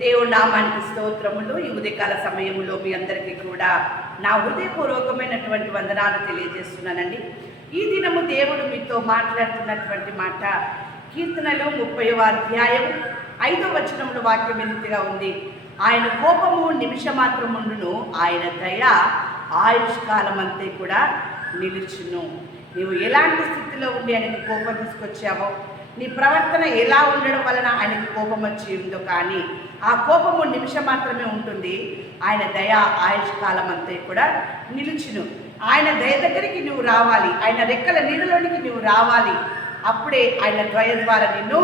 దేవుడు నామానికి స్తోత్రములు. ఈ ఉదయకాల సమయంలో మీ అందరికీ కూడా నా హృదయపూర్వకమైనటువంటి వందనాలు తెలియజేస్తున్నానండి. ఈ దినము దేవుడు మీతో మాట్లాడుతున్నటువంటి మాట కీర్తనలో ముప్పై అధ్యాయం ఐదో వచనముడు వాక్యం ఎన్నిటిగా ఉంది. ఆయన కోపము నిమిషమాత్రముండును ఆయన దయ ఆయుష్కాలం అంతే కూడా నిలుచును. నీవు ఎలాంటి స్థితిలో ఉండి ఆయనకు కోపం తీసుకొచ్చావో నీ ప్రవర్తన ఎలా ఉండడం వలన ఆయనకి కోపం వచ్చి ఉందో కానీ ఆ కోపము నిమిషం మాత్రమే ఉంటుంది. ఆయన దయ ఆయుష్కాలం అంతే కూడా నిలిచిను. ఆయన దయ దగ్గరికి నువ్వు రావాలి. ఆయన రెక్కల నీడలోనికి నువ్వు రావాలి. అప్పుడే ఆయన ద్వయ ద్వారా నిన్ను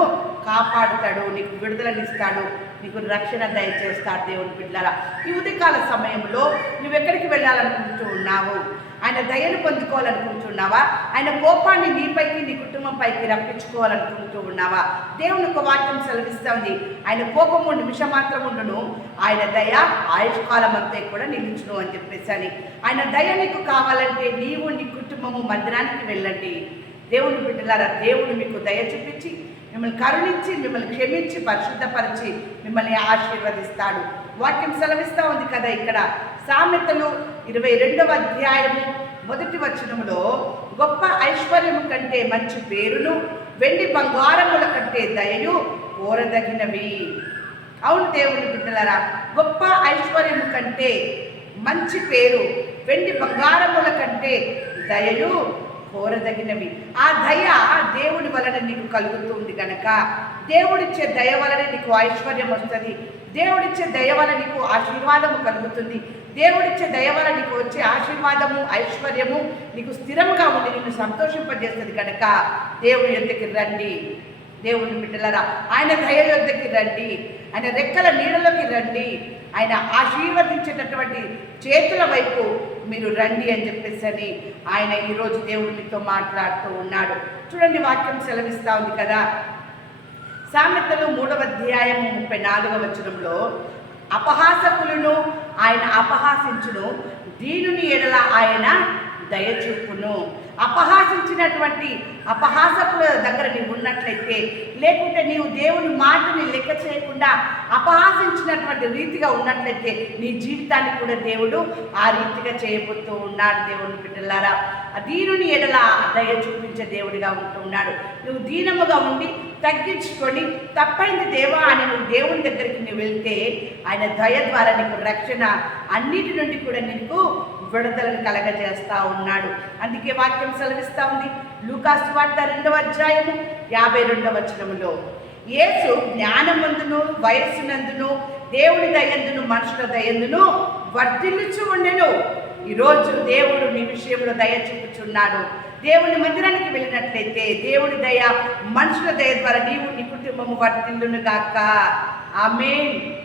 కాపాడుతాడు నీకు విడుదలనిస్తాడు నీకు రక్షణ దయచేస్తాడు దేవుని బిడ్డలారా. ఈ ఉదయకాల సమయంలో నువ్వు ఎక్కడికి వెళ్ళాలనుకుంటూ ఉన్నావు? ఆయన దయను పొందుకోవాలనుకుంటున్నావా? ఆయన కోపాన్ని నీపైకి నీ కుటుంబం పైకి రప్పించుకోవాలనుకుంటూ ఉన్నావా? దేవుని ఒక వాక్యం సెలవిస్తుంది. ఆయన కోపము నిమిషం మాత్రం ఉండును. ఆయన దయ ఆయుష్కాలం అంతా కూడా నిలిచును అని చెప్పేసి ఆయన దయ నీకు కావాలంటే నీవు నీ కుటుంబము మందిరానికి వెళ్ళండి. దేవుని బిడ్డలారా దేవుడు మీకు దయ చూపించి మిమ్మల్ని కరుణించి మిమ్మల్ని క్షమించి పరిశుద్ధపరిచి మిమ్మల్ని ఆశీర్వదిస్తాడు. వాక్యం సెలవిస్తూ ఉంది కదా ఇక్కడ. సామెతలు ఇరవై రెండవ అధ్యాయము మొదటి వచనములో గొప్ప ఐశ్వర్యము కంటే మంచి పేరును వెండి బంగారముల కంటే దయలు కోరదగినవి. అవును దేవుని బిడ్డలరా గొప్ప ఐశ్వర్యము కంటే మంచి పేరు వెండి బంగారముల కంటే దయలు కోరదగినవి. ఆ దయ దేవుడి వలన నీకు కలుగుతుంది కనుక దేవుడిచ్చే దయ వలన నీకు ఐశ్వర్యం వస్తుంది. దేవుడిచ్చే దయ వలన నీకు ఆశీర్వాదము కలుగుతుంది. దేవుడిచ్చే దయ వలన నీకు వచ్చే ఆశీర్వాదము ఐశ్వర్యము నీకు స్థిరముగా ఉండి నిన్ను సంతోషింపజేస్తుంది కనుక దేవుడి ఎందుకు రండి. దేవుని బిడ్డలరా ఆయన దయ రండి ఆయన రెక్కల నీడలోకి రండి ఆయన ఆశీర్వదించేటటువంటి చేతుల వైపు మీరు రండి అని చెప్పేసి అని ఆయన ఈరోజు దేవుడు మాట్లాడుతూ ఉన్నాడు. చూడండి వాక్యం సెలవిస్తూ ఉంది కదా. సామెతలు మూడవ అధ్యాయం ముప్పై నాలుగవ వచనంలో అపహాసకులను ఆయన అపహాసించును దీనుని ఎడల ఆయన దయచూపును అపహాసించినటువంటి అపహాసకుల దగ్గర నీవు ఉన్నట్లయితే లేకుంటే నీవు దేవుని మాటని లెక్క చేయకుండా అపహాసించినటువంటి రీతిగా ఉన్నట్లయితే నీ జీవితాన్ని కూడా దేవుడు ఆ రీతిగా చేయబోతూ ఉన్నాడు దేవుని బిడ్డలారా. దీనుని ఎడల దయ చూపించే దేవుడిగా ఉంటూ ఉన్నాడు. నువ్వు దీనముగా ఉండి తగ్గించుకొని తప్పైంది దేవా అని నువ్వు దేవుని దగ్గరికి నువ్వు వెళ్తే ఆయన దయ ద్వారా నీకు రక్షణ అన్నిటి నుండి కూడా నీకు విడుదలను కలగజేస్తా ఉన్నాడు. అందుకే వాక్యం సెలవిస్తా ఉంది. లూకాసు వార్త రెండవ అధ్యాయము యాభై రెండవ వచనములో యేసు జ్ఞానమందును వయస్సునందును దేవుని దయందును మనుషుల దయందును వర్ధిల్లుచు ఉండెను. ఈరోజు దేవుడు నీ విషయంలో దయ చూపుచున్నాడు. దేవుని మందిరానికి వెళ్ళినట్లయితే దేవుని దయ మనుషుల దయ ద్వారా నీవు నీ కుటుంబము వర్తిల్లును గాక. ఆమెన్.